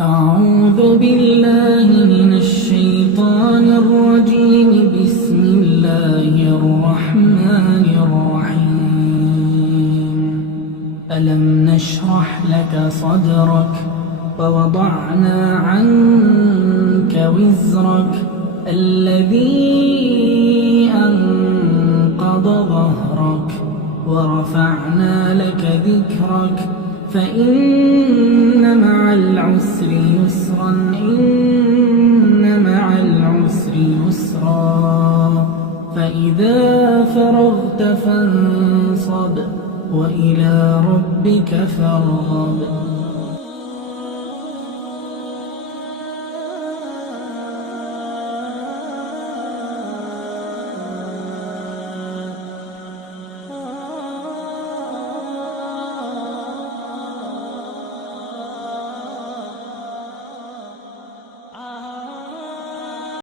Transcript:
أعوذ بالله من الشيطان الرجيم. بسم الله الرحمن الرحيم. ألم نشرح لك صدرك ووضعنا عنك وزرك الذي أنقض ظهرك ورفعنا لك ذكرك فإن مع العسر يسرا إن مع العسر يسرا فإذا فرغت فانصب وإلى ربك فارغب.